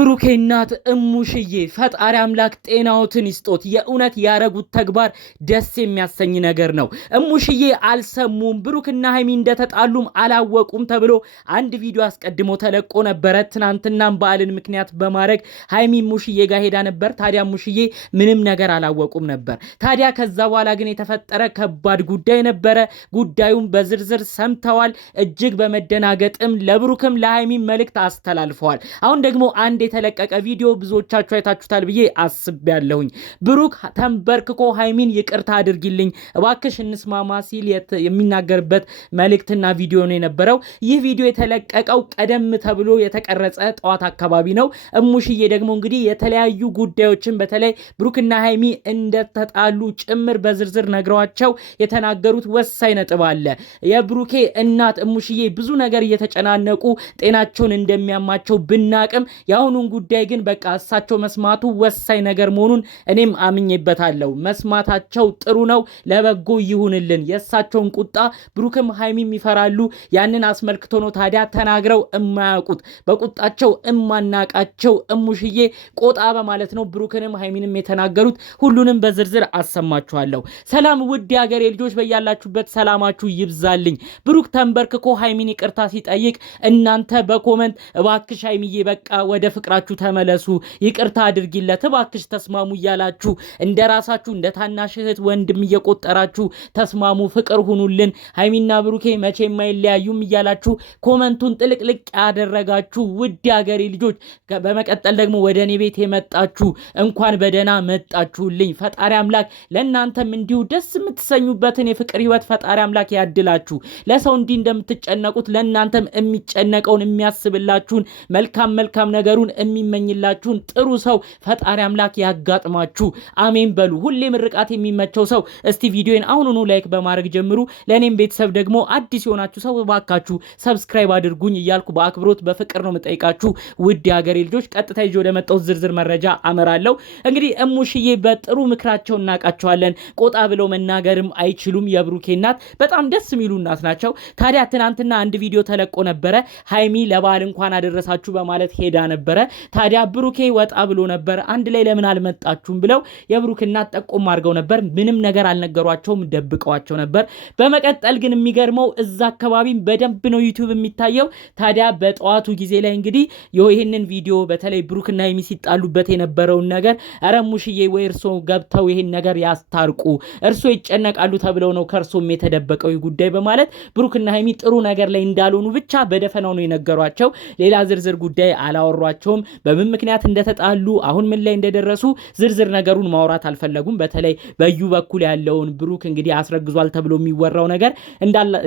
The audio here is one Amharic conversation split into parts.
የብሩኬ እናት እሙሽዬ ፈጣሪ አምላክ ጤናዎትን ይስጦት። የእውነት ያረጉት ተግባር ደስ የሚያሰኝ ነገር ነው። እሙሽዬ አልሰሙም፣ ብሩክና ሃይሚ እንደተጣሉም አላወቁም ተብሎ አንድ ቪዲዮ አስቀድሞ ተለቆ ነበረ። ትናንትናም በዓልን ምክንያት በማድረግ ሃይሚ እሙሽዬ ጋር ሄዳ ነበር። ታዲያ እሙሽዬ ምንም ነገር አላወቁም ነበር። ታዲያ ከዛ በኋላ ግን የተፈጠረ ከባድ ጉዳይ ነበረ። ጉዳዩም በዝርዝር ሰምተዋል። እጅግ በመደናገጥም ለብሩክም ለሃይሚ መልእክት አስተላልፈዋል። አሁን ደግሞ አንድ የተለቀቀ ቪዲዮ ብዙዎቻችሁ አይታችሁታል ብዬ አስቤያለሁኝ። ብሩክ ተንበርክኮ ሃይሚን ይቅርታ አድርጊልኝ እባክሽ እንስማማ ሲል የሚናገርበት መልእክትና ቪዲዮ ነው የነበረው። ይህ ቪዲዮ የተለቀቀው ቀደም ተብሎ የተቀረጸ ጠዋት አካባቢ ነው። እሙሽዬ ደግሞ እንግዲህ የተለያዩ ጉዳዮችን በተለይ ብሩክና ሃይሚ እንደተጣሉ ጭምር በዝርዝር ነግረዋቸው የተናገሩት ወሳኝ ነጥብ አለ። የብሩኬ እናት እሙሽዬ ብዙ ነገር እየተጨናነቁ ጤናቸውን እንደሚያማቸው ብናቅም የአሁኑን ጉዳይ ግን በቃ እሳቸው መስማቱ ወሳኝ ነገር መሆኑን እኔም አምኜበታለሁ። መስማታቸው ጥሩ ነው፣ ለበጎ ይሁንልን። የእሳቸውን ቁጣ ብሩክም ሃይሚም ይፈራሉ። ያንን አስመልክቶ ነው ታዲያ ተናግረው እማያውቁት በቁጣቸው እማናቃቸው እሙሽዬ ቆጣ በማለት ነው ብሩክንም ሃይሚንም የተናገሩት። ሁሉንም በዝርዝር አሰማችኋለሁ። ሰላም ውድ የሀገሬ ልጆች፣ በያላችሁበት ሰላማችሁ ይብዛልኝ። ብሩክ ተንበርክኮ ሃይሚን ይቅርታ ሲጠይቅ እናንተ በኮመንት እባክሽ ሃይሚዬ በቃ ወደ ፍቅራችሁ ተመለሱ፣ ይቅርታ አድርጊለት፣ እባክሽ ተስማሙ እያላችሁ እንደራሳችሁ እንደ ታናሽ እህት ወንድም እየቆጠራችሁ ተስማሙ፣ ፍቅር ሁኑልን፣ ሃይሚና ብሩኬ መቼም አይለያዩም እያላችሁ ኮመንቱን ጥልቅልቅ ያደረጋችሁ ውድ ሀገሬ ልጆች፣ በመቀጠል ደግሞ ወደ እኔ ቤት የመጣችሁ እንኳን በደህና መጣችሁልኝ። ፈጣሪ አምላክ ለእናንተም እንዲሁ ደስ የምትሰኙበትን የፍቅር ህይወት ፈጣሪ አምላክ ያድላችሁ። ለሰው እንዲህ እንደምትጨነቁት ለእናንተም የሚጨነቀውን የሚያስብላችሁን መልካም ነገሩን የሚመኝላችሁን ጥሩ ሰው ፈጣሪ አምላክ ያጋጥማችሁ። አሜን በሉ። ሁሌ ምርቃት የሚመቸው ሰው እስቲ ቪዲዮን አሁኑኑ ላይክ በማድረግ ጀምሩ። ለእኔም ቤተሰብ ደግሞ አዲስ የሆናችሁ ሰው ባካችሁ ሰብስክራይብ አድርጉኝ እያልኩ በአክብሮት በፍቅር ነው የምጠይቃችሁ ውድ ሀገሬ ልጆች። ቀጥታ ይዤ ወደ መጣሁት ዝርዝር መረጃ አመራለሁ። እንግዲህ እሙሽዬ በጥሩ ምክራቸው እናቃቸዋለን። ቆጣ ብለው መናገርም አይችሉም። የብሩኬ እናት በጣም ደስ የሚሉ እናት ናቸው። ታዲያ ትናንትና አንድ ቪዲዮ ተለቆ ነበረ። ሃይሚ ለበዓል እንኳን አደረሳችሁ በማለት ሄዳ ነበረ። ታዲያ ብሩኬ ወጣ ብሎ ነበር። አንድ ላይ ለምን አልመጣችሁም ብለው የብሩክ እናት ጠቆም አድርገው ነበር። ምንም ነገር አልነገሯቸውም፣ ደብቀዋቸው ነበር። በመቀጠል ግን የሚገርመው እዛ አካባቢ በደንብ ነው ዩቲዩብ የሚታየው። ታዲያ በጠዋቱ ጊዜ ላይ እንግዲህ ይሄንን ቪዲዮ በተለይ ብሩክና ሃይሚ ሲጣሉበት የነበረውን ነገር ኧረ እሙሽዬ ወይ እርሶ ገብተው ይሄን ነገር ያስታርቁ፣ እርሶ ይጨነቃሉ ተብለው ነው ከእርሶም የተደበቀው ጉዳይ በማለት ብሩክና ሃይሚ ጥሩ ነገር ላይ እንዳልሆኑ ብቻ በደፈናው ነው የነገሯቸው። ሌላ ዝርዝር ጉዳይ አላወሯቸውም። በምን ምክንያት እንደተጣሉ አሁን ምን ላይ እንደደረሱ ዝርዝር ነገሩን ማውራት አልፈለጉም። በተለይ በዩ በኩል ያለውን ብሩክ እንግዲህ አስረግዟል ተብሎ የሚወራው ነገር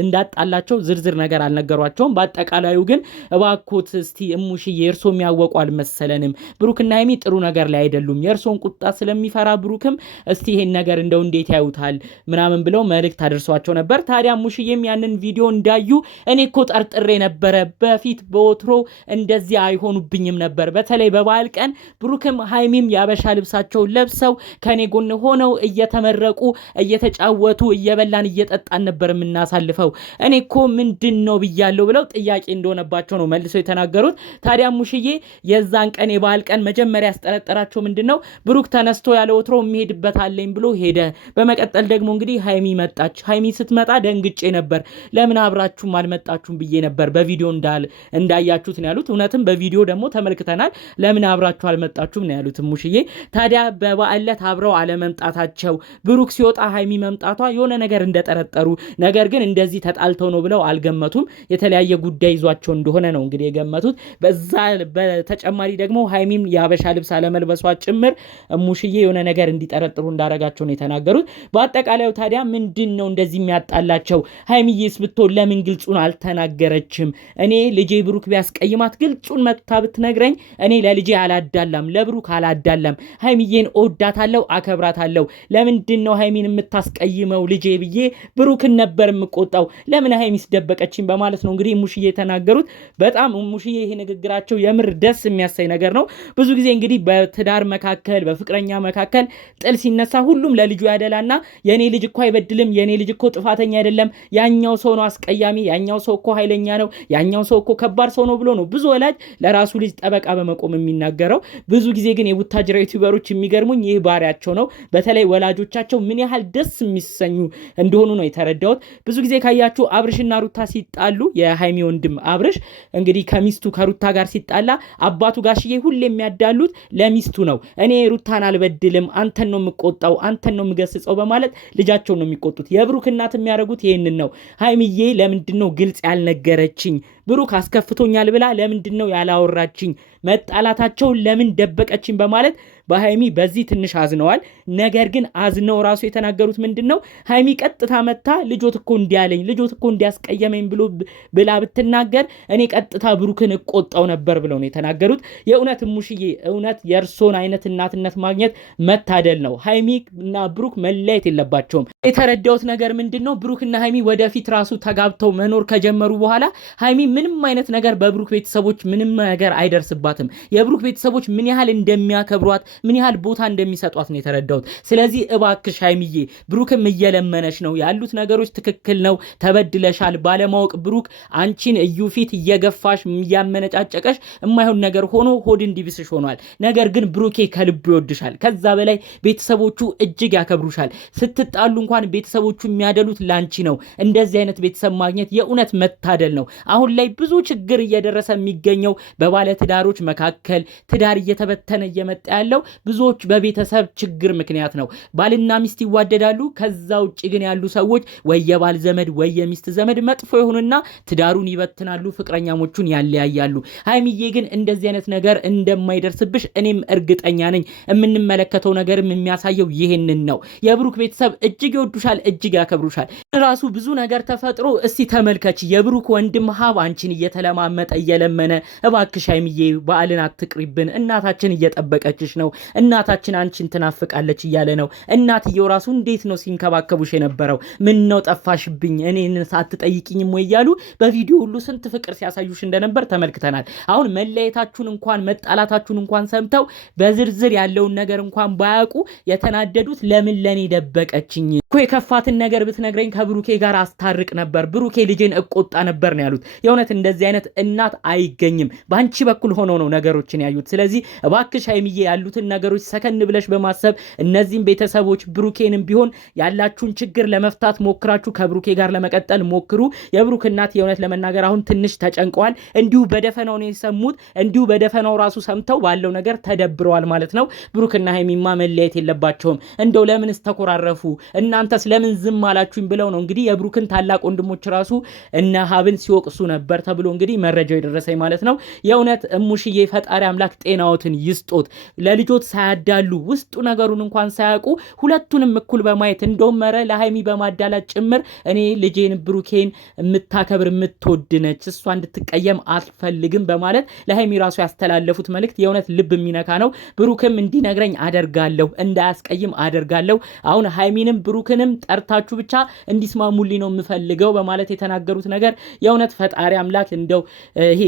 እንዳጣላቸው ዝርዝር ነገር አልነገሯቸውም። በአጠቃላዩ ግን እባክዎት እስቲ እሙሽዬ እርሶ የሚያወቁ አልመሰለንም፣ ብሩክና ሃይሚ ጥሩ ነገር ላይ አይደሉም፣ የእርሶን ቁጣ ስለሚፈራ ብሩክም እስቲ ይሄን ነገር እንደው እንዴት ያዩታል ምናምን ብለው መልእክት አድርሷቸው ነበር። ታዲያ እሙሽዬም ያንን ቪዲዮ እንዳዩ እኔ እኮ ጠርጥሬ ነበረ፣ በፊት በወትሮ እንደዚህ አይሆኑብኝም ነበር። በተለይ በበዓል ቀን ብሩክም ሃይሚም ያበሻ ልብሳቸውን ለብሰው ከኔ ጎን ሆነው እየተመረቁ እየተጫወቱ እየበላን እየጠጣን ነበር የምናሳልፈው። እኔ እኮ ምንድነው ብያለሁ ብለው ጥያቄ እንደሆነባቸው ነው መልሰው የተናገሩት። ታዲያ ሙሽዬ የዛን ቀን የበዓል ቀን መጀመሪያ ያስጠረጠራቸው ምንድነው ብሩክ ተነስቶ ያለ ወትሮ የሚሄድበት አለኝ ብሎ ሄደ። በመቀጠል ደግሞ እንግዲህ ሃይሚ መጣች። ሃይሚ ስትመጣ ደንግጬ ነበር፣ ለምን አብራችሁም አልመጣችሁም ብዬ ነበር፣ በቪዲዮ እንዳያችሁት ነው ያሉት። እውነትም በቪዲዮ ደግሞ ተመልክተናል። ለምን አብራችሁ አልመጣችሁም ነው ያሉት ሙሽዬ። ታዲያ በበዓል ዕለት አብረው አለመምጣታቸው ብሩክ ሲወጣ ሃይሚ መምጣቷ የሆነ ነገር እንደጠረጠሩ፣ ነገር ግን እንደዚህ ተጣልተው ነው ብለው አልገመቱም። የተለያየ ጉዳይ ይዟቸው እንደሆነ ነው እንግዲህ የገመቱት። በዛ በተጨማሪ ደግሞ ሃይሚም ያበሻ ልብስ አለመልበሷ ጭምር ሙሽዬ የሆነ ነገር እንዲጠረጥሩ እንዳረጋቸው ነው የተናገሩት። በአጠቃላዩ ታዲያ ምንድነው እንደዚህ የሚያጣላቸው? ሃይሚዬስ ብትሆን ለምን ግልጹን አልተናገረችም? እኔ ልጄ ብሩክ ቢያስቀይማት ግልጹን መጥታ ብትነግረኝ እኔ ለልጄ አላዳላም፣ ለብሩክ አላዳላም፣ ሃይሚዬን እወዳታለሁ፣ አከብራታለሁ። ለምንድነው ሃይሚን የምታስቀይመው ልጄ ብዬ ብሩክን ነበር የምቆጣው፣ ለምን ሃይሚስ ደበቀችኝ በማለት ነው እንግዲህ ሙሽዬ የተናገሩት። በጣም ሙሽዬ ይሄ ንግግራቸው የምር ደስ የሚያሳይ ነገር ነው። ብዙ ጊዜ እንግዲህ በትዳር መካከል በፍቅረኛ መካከል ጥል ሲነሳ ሁሉም ለልጁ ያደላና የኔ ልጅ እኮ አይበድልም፣ የኔ ልጅ እኮ ጥፋተኛ አይደለም፣ ያኛው ሰው ነው አስቀያሚ፣ ያኛው ሰው እኮ ኃይለኛ ነው፣ ያኛው ሰው እኮ ከባድ ሰው ነው ብሎ ነው ብዙ ወላጅ ለራሱ ልጅ ጠበቃ ጠበቃ በመቆም የሚናገረው። ብዙ ጊዜ ግን የቡታጅራ ዩቲዩበሮች የሚገርሙኝ ይህ ባህሪያቸው ነው። በተለይ ወላጆቻቸው ምን ያህል ደስ የሚሰኙ እንደሆኑ ነው የተረዳሁት። ብዙ ጊዜ ካያችሁ አብርሽና ሩታ ሲጣሉ የሃይሚ ወንድም አብርሽ እንግዲህ ከሚስቱ ከሩታ ጋር ሲጣላ አባቱ ጋሽዬ ሁሌ የሚያዳሉት ለሚስቱ ነው። እኔ ሩታን አልበድልም፣ አንተን ነው የምቆጣው፣ አንተን ነው የምገስጸው በማለት ልጃቸውን ነው የሚቆጡት። የብሩክ እናት የሚያደርጉት ይሄንን ነው። ሃይሚዬ ለምንድን ነው ግልጽ ያልነገረችኝ? ብሩክ አስከፍቶኛል ብላ ለምንድን ነው ያላወራችኝ? መጣላታቸውን ለምን ደበቀችኝ? በማለት በሃይሚ በዚህ ትንሽ አዝነዋል። ነገር ግን አዝነው ራሱ የተናገሩት ምንድነው ሃይሚ ቀጥታ መታ ልጆት እኮ እንዲያለኝ ልጆት እኮ እንዲያስቀየመኝ ብላ ብትናገር እኔ ቀጥታ ብሩክን እቆጣው ነበር ብለው ነው የተናገሩት። የእውነት ሙሽዬ እውነት የእርሶን አይነት እናትነት ማግኘት መታደል ነው። ሃይሚ እና ብሩክ መለያየት የለባቸውም። የተረዳሁት ነገር ምንድነው ብሩክና ሃይሚ ወደፊት ራሱ ተጋብተው መኖር ከጀመሩ በኋላ ሃይሚ ምንም አይነት ነገር በብሩክ ቤተሰቦች ምንም ነገር አይደርስባትም። የብሩክ ቤተሰቦች ምን ያህል እንደሚያከብሯት ምን ያህል ቦታ እንደሚሰጧት ነው የተረዳሁት። ስለዚህ እባክሽ ሃይሚዬ ብሩክም እየለመነሽ ነው፣ ያሉት ነገሮች ትክክል ነው፣ ተበድለሻል። ባለማወቅ ብሩክ አንቺን እዩ ፊት እየገፋሽ እያመነጫጨቀሽ የማይሆን ነገር ሆኖ ሆድ እንዲብስሽ ሆኗል። ነገር ግን ብሩኬ ከልቡ ይወድሻል። ከዛ በላይ ቤተሰቦቹ እጅግ ያከብሩሻል። ስትጣሉ እንኳን ቤተሰቦቹ የሚያደሉት ላንቺ ነው። እንደዚህ አይነት ቤተሰብ ማግኘት የእውነት መታደል ነው። አሁን ላይ ብዙ ችግር እየደረሰ የሚገኘው በባለ ትዳሮች መካከል ትዳር እየተበተነ እየመጣ ያለው ብዙዎች በቤተሰብ ችግር ምክንያት ነው። ባልና ሚስት ይዋደዳሉ። ከዛ ውጭ ግን ያሉ ሰዎች ወይ የባል ዘመድ ወይ የሚስት ዘመድ መጥፎ ይሆኑና ትዳሩን ይበትናሉ፣ ፍቅረኛሞቹን ያለያያሉ። ሃይሚዬ ግን እንደዚህ አይነት ነገር እንደማይደርስብሽ እኔም እርግጠኛ ነኝ። የምንመለከተው ነገርም የሚያሳየው ይሄንን ነው። የብሩክ ቤተሰብ እጅግ ይወዱሻል፣ እጅግ ያከብሩሻል። ራሱ ብዙ ነገር ተፈጥሮ እስቲ ተመልከች። የብሩክ ወንድም ሀብ አንቺን እየተለማመጠ እየለመነ እባክሽ ሃይሚዬ በዓልን አትቅሪብን፣ እናታችን እየጠበቀችሽ ነው፣ እናታችን አንቺን ትናፍቃለች እያለ ነው። እናትየው ራሱ እንዴት ነው ሲንከባከቡሽ የነበረው? ምን ነው ጠፋሽብኝ እኔን ሳትጠይቂኝም ወይ እያሉ በቪዲዮ ሁሉ ስንት ፍቅር ሲያሳዩሽ እንደነበር ተመልክተናል። አሁን መለየታችሁን እንኳን መጣላታችሁን እንኳን ሰምተው በዝርዝር ያለውን ነገር እንኳን ባያውቁ የተናደዱት ለምን ለኔ ደበቀችኝ እኮ የከፋትን ነገር ብትነግረኝ ከብሩኬ ጋር አስታርቅ ነበር፣ ብሩኬ ልጄን እቆጣ ነበር ነው ያሉት። የእውነት እንደዚህ አይነት እናት አይገኝም። በአንቺ በኩል ሆኖ ነው ነገሮችን ያዩት። ስለዚህ እባክሽ ሃይሚዬ ያሉትን ነገሮች ሰከን ብለሽ በማሰብ እነዚህም ቤተሰቦች ብሩኬንም ቢሆን ያላችሁን ችግር ለመፍታት ሞክራችሁ ከብሩኬ ጋር ለመቀጠል ሞክሩ። የብሩክ እናት የእውነት ለመናገር አሁን ትንሽ ተጨንቀዋል። እንዲሁ በደፈናው ነው የሰሙት። እንዲሁ በደፈናው ራሱ ሰምተው ባለው ነገር ተደብረዋል ማለት ነው። ብሩክና ሃይሚማ መለያየት የለባቸውም። እንደው ለምንስ ተኮራረፉ? እናንተስ ለምን ዝም አላችሁኝ ብለው ነው እንግዲህ የብሩክን ታላቅ ወንድሞች ራሱ እነ ሀብን ሲወቅሱ ነበር ተብሎ እንግዲህ መረጃው የደረሰኝ ማለት ነው። የእውነት እሙሽዬ ፈጣሪ አምላክ ጤናዎትን ይስጦት። ለልጆት ሳያዳሉ ውስጡ ነገሩን እንኳን ሳያውቁ ሁለቱንም እኩል በማየት እንደውም መረ ለሃይሚ በማዳላት ጭምር እኔ ልጄን ብሩኬን የምታከብር የምትወድነች እሷ እንድትቀየም አልፈልግም በማለት ለሃይሚ ራሱ ያስተላለፉት መልእክት የእውነት ልብ የሚነካ ነው። ብሩክም እንዲነግረኝ አደርጋለሁ፣ እንዳያስቀይም አደርጋለሁ። አሁን ሃይሚንም ብሩክንም ጠርታችሁ ብቻ እንዲስማሙልኝ ነው የምፈልገው በማለት የተናገሩት ነገር የእውነት ፈጣሪ አምላክ እንደው ይሄ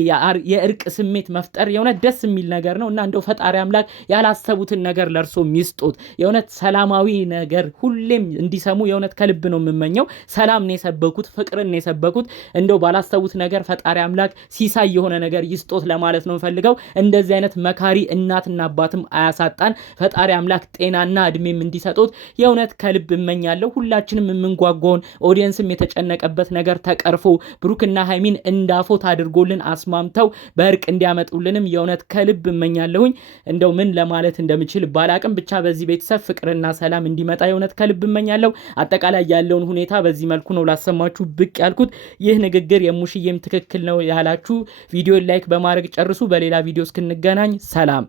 የእርቅ ስሜት መፍጠር የእውነት ደስ የሚል ነገር ነው እና እንደው ፈጣሪ አምላክ ያላሰቡትን ነገር ለእርሶ ሚስጦት የእውነት ሰላማዊ ነገር ሁሌም እንዲሰሙ የእውነት ከልብ ነው የምመኘው። ሰላም ነው የሰበኩት፣ ፍቅርን ነው የሰበኩት። እንደው ባላሰቡት ነገር ፈጣሪ አምላክ ሲሳይ የሆነ ነገር ይስጦት ለማለት ነው ፈልገው። እንደዚህ አይነት መካሪ እናትና አባትም አያሳጣን። ፈጣሪ አምላክ ጤናና እድሜም እንዲሰጡት የእውነት ከልብ እመኛለሁ። ሁላችንም የምንጓጓውን ኦዲየንስም የተጨነቀበት ነገር ተቀርፎ ብሩክና ሃይሚን እንዳፎት አድርጎልን አስማምተው በእርቅ እንዲያመጡልንም የእውነት ከልብ እመኛለሁኝ። እንደው ምን ለማለት እንደምችል ባላቅም ብቻ በዚህ ቤተሰብ ፍቅርና ሰላም እንዲመጣ የእውነት ከልብ እመኛለሁ። አጠቃላይ ያለውን ሁኔታ በዚህ መልኩ ነው ላሰማችሁ ብቅ ያልኩት። ይህ ንግግር የሙሽዬም ትክክል ነው ያላችሁ ቪዲዮ ላይክ በማድረግ ጨርሱ። በሌላ ቪዲዮ እስክንገናኝ ሰላም።